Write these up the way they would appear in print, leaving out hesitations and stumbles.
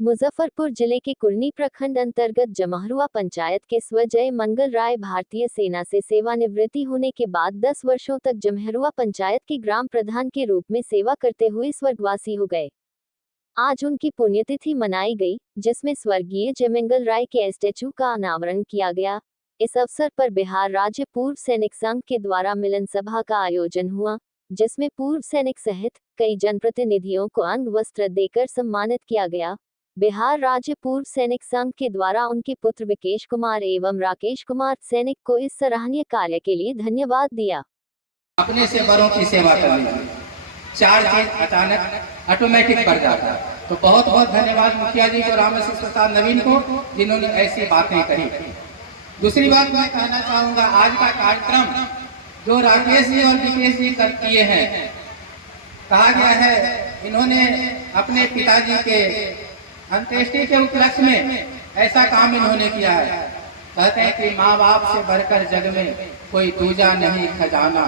मुजफ्फरपुर जिले के कुरनी प्रखंड अंतर्गत जमहरुआ पंचायत के स्वजय मंगल राय भारतीय सेना से सेवानिवृत्ति होने के बाद 10 वर्षों तक जमहरुआ पंचायत के ग्राम प्रधान के रूप में सेवा करते हुए स्वर्गवासी हो गए। आज उनकी पुण्यतिथि मनाई गई, जिसमें स्वर्गीय जय मंगल राय के स्टैचू का अनावरण किया गया। इस अवसर पर बिहार राज्य पूर्व सैनिक संघ के द्वारा मिलन सभा का आयोजन हुआ, जिसमें पूर्व सैनिक सहित कई जनप्रतिनिधियों को अंग वस्त्र देकर सम्मानित किया गया। बिहार राज्य पूर्व सैनिक संघ के द्वारा उनके पुत्र विकेश कुमार एवं राकेश कुमार सैनिक को इस सराहनीय कार्य के लिए धन्यवाद दिया। अपने से बड़ों की सेवा करनी, चार चीज अचानक ऑटोमेटिक पड़ जाता। तो बहुत बहुत धन्यवाद मुखिया जी को, रामसिंह प्रसाद नवीन को, जिन्होंने ऐसी बातें कही। दूसरी बात मैं कहना चाहूंगा, आज का कार्यक्रम जो राकेश जी और विकेश जी कर किए हैं, कहा गया है इन्होंने अपने पिताजी के अंत्येष्टि के उपलक्ष्य में ऐसा काम इन्होंने किया है। कहते हैं कि माँ बाप से बढ़कर जग में कोई दूजा नहीं खजाना,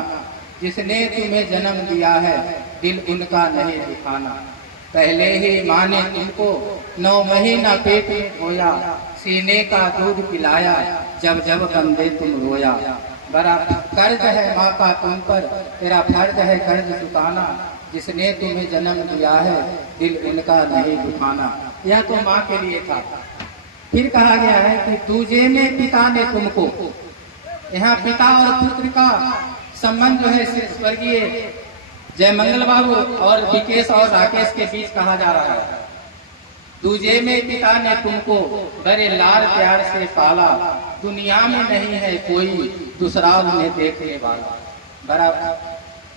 जिसने तुम्हें जन्म दिया है दिल उनका नहीं दिखाना। पहले ही माँ ने तुमको 9 महीना पेट में धोया, सीने का दूध पिलाया, जब जब बंदे तुम रोया। बड़ा कर्ज है माँ का तुम पर, तेरा फर्ज है कर्ज चुकाना, जिसने तुम्हें जन्म दिया है दिल उनका नहीं दुखाना। यह तो माँ के लिए था। फिर कहा गया है कि दूजे में पिता ने तुमको, यहाँ पिता और पुत्र का संबंध जो है स्वर्गीय जय मंगल बाबू और विकेश और राकेश के बीच कहा जा रहा है। दूजे में पिता ने तुमको बड़े लाड़ प्यार से पाला, दुनिया में नहीं है कोई दूसरा उन्हें देखने वाला। बड़ा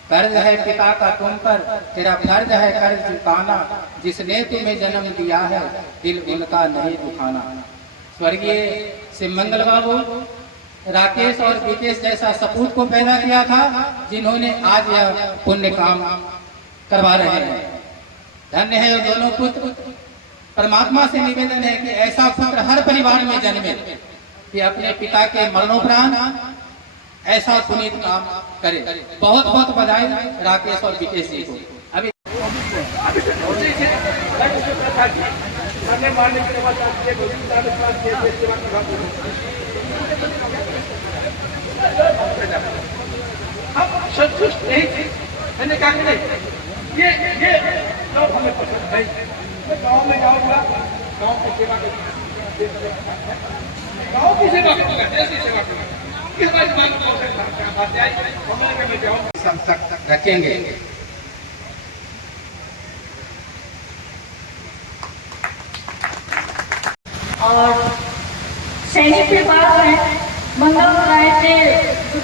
कर्ज है पिता का तुम पर, तेरा फर्ज है कर्ज चुकाना, जिसने तुम्हें जन्म दिया है दिल उनका नहीं दुखाना। स्वर्गीय श्री मंगल बाबू राकेश और विकेश जैसा सपूत को पैदा किया था, जिन्होंने आज यह पुण्य काम करवा रहे हैं। धन्य है दोनों पुत्र। परमात्मा से निवेदन है कि ऐसा पुत्र हर परिवार में जन्मे कि अपने पिता के मरणोपरांत ऐसा पुनीत काम करे। बहुत बहुत बधाई राकेश और विकेश जी को। अभी संतुष्ट नहीं थे, मैंने कहा नहीं ये लोग हमें पसंद नहीं। मैं गाँव में जाऊँगा, गाँव की सेवा करूँगा, गाँव की सेवा करूँगा, देश की सेवा करूँगा। किस बात में रखेंगे। और सैनिक के बाद में मंगल राय के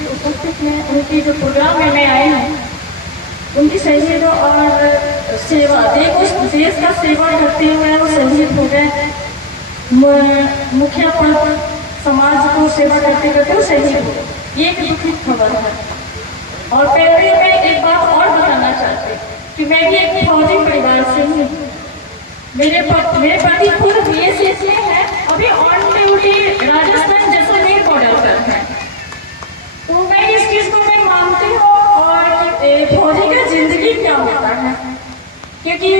उपस्थित में उनकी जो प्रोग्राम में मैं आई हूँ, उनकी शहीद और सेवा देश का सेवा करते हुए वो शहीद हो गए। मुखिया पद समाज को सेवा करते करते वो शहीद हो गए। ये एक दुखद खबर है। और पहले मैं एक बात और बताना चाहती कि मैं भी एक फौजी परिवार से हूँ। मेरे पति खुद BSS में है, अभी on duty Rajasthan Jaisalmer border पर है। तो मैं इस चीज को मैं मानती हूँ। और फौजी का जिंदगी क्या होता है, क्योंकि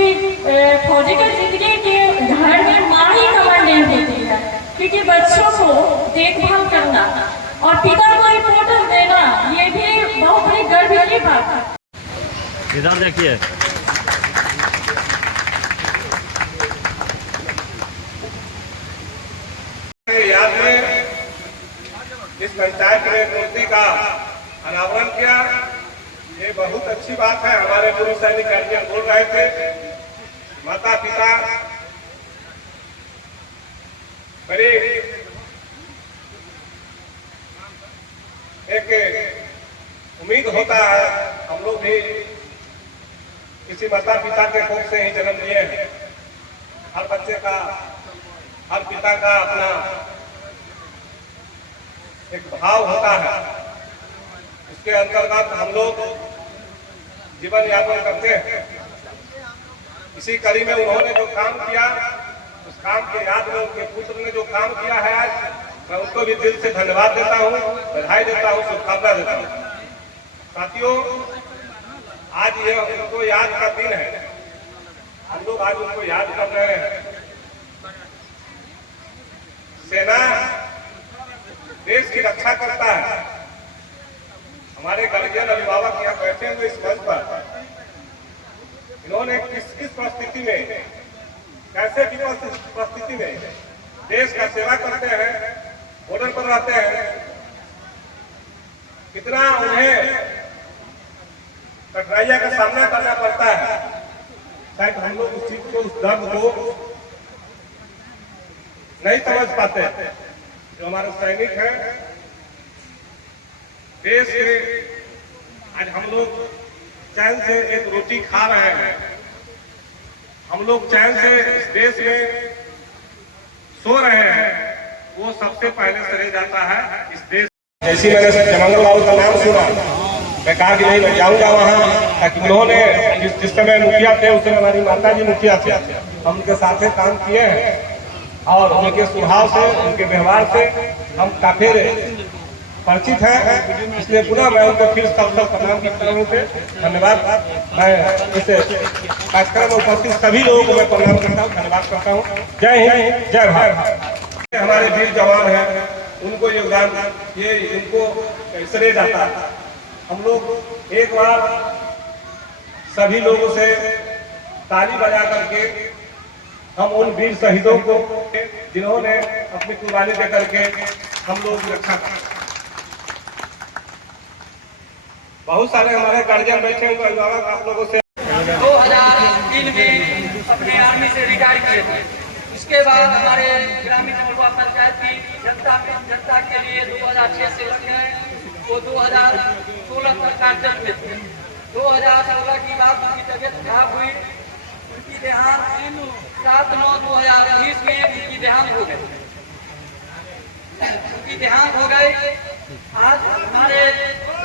फौजी का जिंदगी के घर में माँ ही कमांडेंट देती है, क्योंकि बच्चों को देखभाल करना और पिता को इम्पोर्टेंस देना, ये भी बहुत बड़ी गर्व की बात है। इधर देखिए, याद में इस पंचायत में मूर्ति का अनावरण किया, ये बहुत अच्छी बात है। हमारे पूर्व सैनिक गार्जियन बोल रहे थे, माता पिता बड़ी एक उम्मीद होता है। हम लोग भी किसी माता पिता के कोख से ही जन्म लिए हैं। हर बच्चे का, हर पिता का अपना एक भाव होता है। इसके अंतर्गत हम लोग जीवन यापन करते हैं। इसी कड़ी में उन्होंने जो काम किया, उस काम के याद में उनके पुत्र ने जो काम किया है, आज मैं उनको भी दिल से धन्यवाद देता हूँ, बधाई देता हूँ, शुभकामना देता हूँ। साथियों, आज ये उनको याद का दिन है। हम लोग आज उनको याद कर रहे हैं। ऐसे विपद परिस्थिति में देश का सेवा करते हैं, बॉर्डर पर रहते हैं, कितना उन्हें कठिनाइयों का सामना करना पड़ता है। शायद हम लोग उस चीज को, उस दर्द को नहीं समझ पाते। जो हमारे सैनिक हैं देश के, आज हम लोग चैन से एक रोटी खा रहे हैं, हम लोग चैन से इस देश में सो रहे हैं, वो सबसे पहले सरे जाता है इस देश। जैसे मैंने जयमंगल बाबू का नाम सुना, मैं कहा कि नहीं, मैं जाऊंगा वहाँ, ताकि उन्होंने जिस समय मुखिया थे उस समय हमारी माता जी मुखिया थे, हम उनके साथ काम किए हैं और उनके स्वभाव से, उनके व्यवहार से हम काफी परिचित हैं। इसलिए पुनः मैं उनको फिर सब प्रणाम करता हूँ। धन्यवाद। मैं इस कार्यक्रम में उपस्थित सभी लोगों को मैं प्रणाम करता हूँ, धन्यवाद करता हूँ। जय हिंद, जय भारत। हमारे वीर जवान हैं, उनको योगदान ये उनको श्रेय जाता है। हम लोग एक बार सभी लोगों से ताली बजा करके हम उन वीर शहीदों को, जिन्होंने अपनी कुर्बानी दे करके हम लोग रक्षा कर। बहुत सारे हमारे गार्जियन बैठे हुए अभिभावक आप लोगों से 2003 में अपने आर्मी से रिटायर किए थे। इसके बाद हमारे ग्रामीण जमलवा पंचायत की जनता के लिए 2006 से लग गए, वो 2016 तक कार्यरत में थे। 2016 की बात उनकी तबीयत खराब हुई, उनकी देहांत 7/9/2020 में उनकी देहांत हो गई। आज हमारे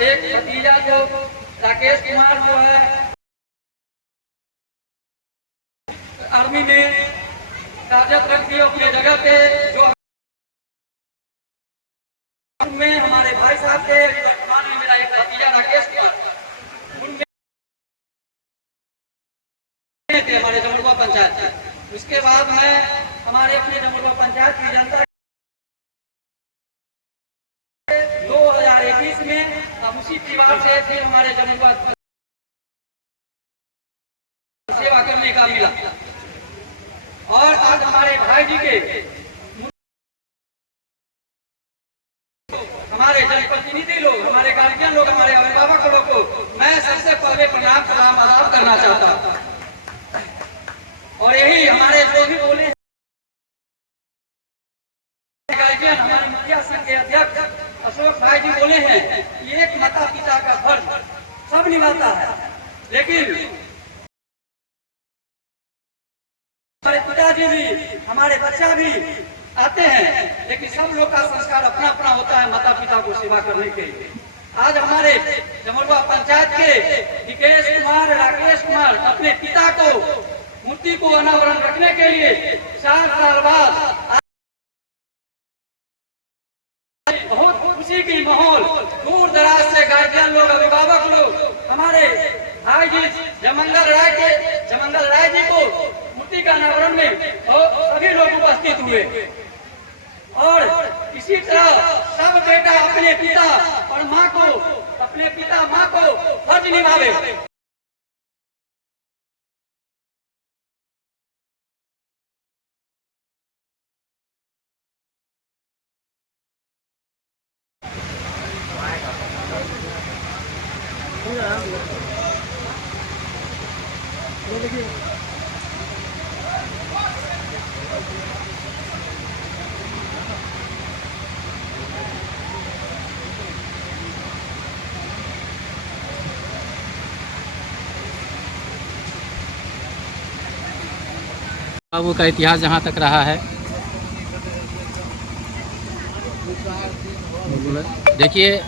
एक भतीजा जो राकेश कुमार जो है आर्मी में कार्यरत रखती अपने जगह पे, जो में हमारे भाई साहब थे, वर्तमान में मेरा एक भतीजा राकेश कुमार थे हमारे जमलवा पंचायत। उसके बाद में हमारे अपने जमलवा पंचायत की जनता 2021 में हम उसी परिवार से थे, हमारे जमलवा सेवा करने का मिला। और आज हमारे भाई जी के, हमारे जनप्रतिनिधि लोग, हमारे गार्जियन लोग, हमारे अभिभावक लोग को मैं सबसे पहले प्रणाम सलाम आदाब करना चाहता हूँ। और यही हमारे जो भी बोले गार्जियन, हमारे मुखिया संघ के अध्यक्ष अशोक भाई जी बोले हैं, एक माता पिता का फर्ज सब निभाता है, लेकिन हमारे पिताजी भी, हमारे बच्चा भी आते हैं, लेकिन सब लोग का संस्कार अपना अपना होता है माता पिता को सेवा करने के लिए। आज हमारे जमलवा पंचायत के विकेश कुमार, राकेश कुमार अपने पिता को मूर्ति को अनावरण रखने के लिए 4 साल बाद बहुत खुशी की माहौल, दूर दराज से गार्जियन लोग, अभिभावक लोग, हमारे भाई जी जयमंगल राय जी को मूर्ति का अनावरण में सभी लोग उपस्थित हुए। और इसी तरह सब बेटा अपने पिता और माँ को, अपने पिता माँ को फर्ज निभावे। बाबू का इतिहास जहाँ तक रहा है, देखिए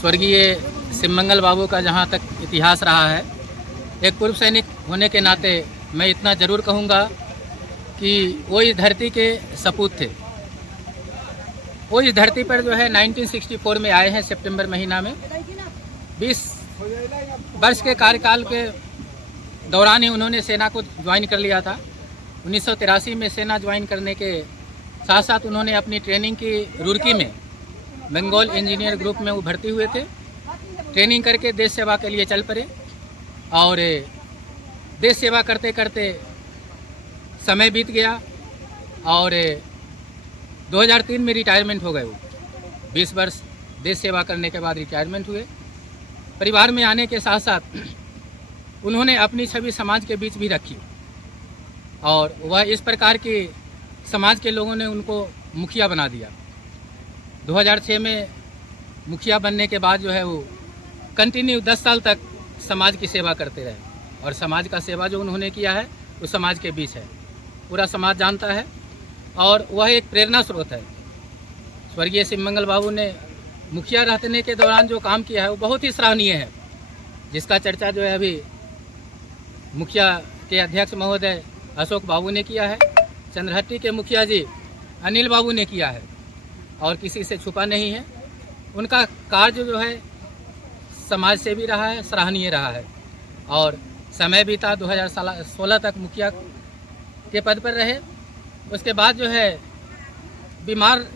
स्वर्गीय शिवमंगल बाबू का जहाँ तक इतिहास रहा है, एक पूर्व सैनिक होने के नाते मैं इतना ज़रूर कहूँगा कि वो इस धरती के सपूत थे। वो इस धरती पर जो है 1964 में आए हैं सितंबर महीना में। 20 वर्ष के कार्यकाल के दौरान ही उन्होंने सेना को ज्वाइन कर लिया था। 1983 में सेना ज्वाइन करने के साथ साथ उन्होंने अपनी ट्रेनिंग की रुड़की में बंगाल इंजीनियर ग्रुप में वो भर्ती हुए थे। ट्रेनिंग करके देश सेवा के लिए चल पड़े और देश सेवा करते करते समय बीत गया और 2003 में रिटायरमेंट हो गए। वो 20 वर्ष देश सेवा करने के बाद रिटायरमेंट हुए। परिवार में आने के साथ साथ उन्होंने अपनी छवि समाज के बीच भी रखी और वह इस प्रकार की समाज के लोगों ने उनको मुखिया बना दिया। 2006 में मुखिया बनने के बाद जो है वो कंटिन्यू 10 साल तक समाज की सेवा करते रहे और समाज का सेवा जो उन्होंने किया है वो समाज के बीच है, पूरा समाज जानता है और वह एक प्रेरणा स्रोत है। स्वर्गीय शिवमंगल बाबू ने मुखिया रहने के दौरान जो काम किया है वो बहुत ही सराहनीय है, जिसका चर्चा जो है अभी मुखिया के अध्यक्ष महोदय अशोक बाबू ने किया है, चंद्रहट्टी के मुखिया जी अनिल बाबू ने किया है और किसी से छुपा नहीं है। उनका कार्य जो है समाज से भी रहा है, सराहनीय रहा है और समय बीता 2016 तक मुखिया के पद पर रहे। उसके बाद जो है बीमार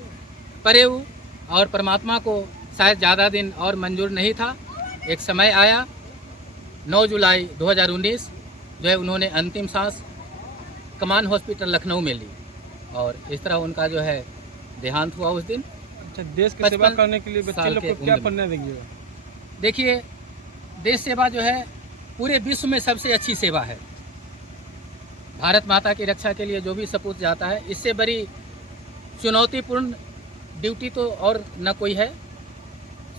पड़े हुए और परमात्मा को शायद ज़्यादा दिन और मंजूर नहीं था। एक समय आया 9 जुलाई 2019 जो है उन्होंने अंतिम सांस कमान हॉस्पिटल लखनऊ में ली और इस तरह उनका जो है देहांत हुआ उस दिन। अच्छा, देश की सेवा करने के लिए बच्चे लोग को क्या प्रेरणा देंगे? देखिए, देश सेवा जो है पूरे विश्व में सबसे अच्छी सेवा है। भारत माता की रक्षा के लिए जो भी सपूत जाता है, इससे बड़ी चुनौतीपूर्ण ड्यूटी तो और न कोई है।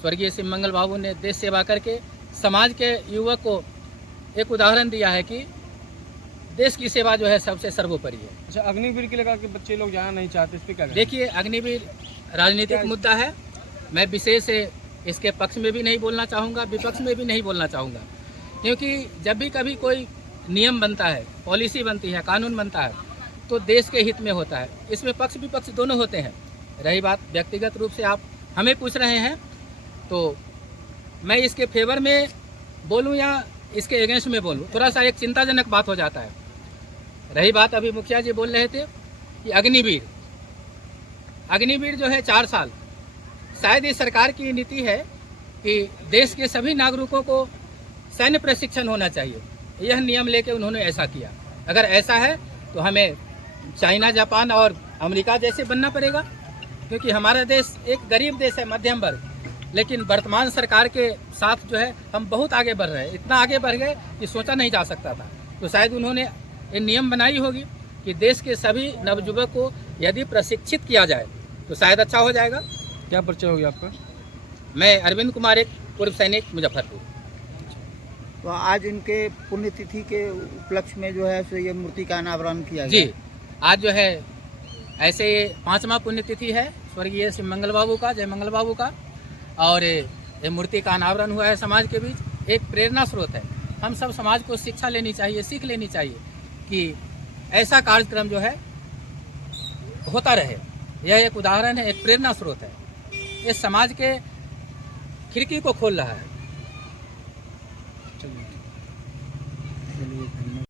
स्वर्गीय शिवमंगल बाबू ने देश सेवा करके समाज के युवक को एक उदाहरण दिया है कि देश की सेवा जो है सबसे सर्वोपरि है। अच्छा, अग्निवीर के लगा के बच्चे लोग जाना नहीं चाहते, इस पर क्या कहें? देखिए, अग्निवीर राजनीतिक मुद्दा है। मैं विशेष इसके पक्ष में भी नहीं बोलना चाहूँगा, विपक्ष में भी नहीं बोलना चाहूँगा, क्योंकि जब भी कभी कोई नियम बनता है, पॉलिसी बनती है, कानून बनता है तो देश के हित में होता है। इसमें पक्ष विपक्ष दोनों होते हैं। रही बात व्यक्तिगत रूप से आप हमें पूछ रहे हैं तो मैं इसके फेवर में बोलूं या इसके अगेंस्ट में बोलूं, थोड़ा सा एक चिंताजनक बात हो जाता है। रही बात अभी मुखिया जी बोल रहे थे कि अग्निवीर जो है 4 साल, शायद ये सरकार की नीति है कि देश के सभी नागरिकों को सैन्य प्रशिक्षण होना चाहिए। यह नियम लेके उन्होंने ऐसा किया। अगर ऐसा है तो हमें चाइना, जापान और अमेरिका जैसे बनना पड़ेगा, क्योंकि हमारा देश एक गरीब देश है, मध्यम वर्ग, लेकिन वर्तमान सरकार के साथ जो है हम बहुत आगे बढ़ रहे हैं। इतना आगे बढ़ गए कि सोचा नहीं जा सकता था। तो शायद उन्होंने ये नियम बनाई होगी कि देश के सभी नवयुवक को यदि प्रशिक्षित किया जाए तो शायद अच्छा हो जाएगा। क्या परिचय होगी आपका? मैं अरविंद कुमार, एक पूर्व सैनिक, मुजफ्फरपुर। तो आज इनके पुण्यतिथि के उपलक्ष्य में जो है सो ये मूर्ति का अनावरण किया गया। जी, आज जो है ऐसे 5वां पुण्यतिथि है स्वर्गीय शिवमंगल बाबू का, जय मंगल बाबू का, और ये मूर्ति का अनावरण हुआ है समाज के बीच। एक प्रेरणा स्रोत है। हम सब समाज को शिक्षा लेनी चाहिए, सीख लेनी चाहिए कि ऐसा कार्यक्रम जो है होता रहे। यह एक उदाहरण है, एक प्रेरणा स्रोत है। ये समाज के खिड़की को खोल रहा है।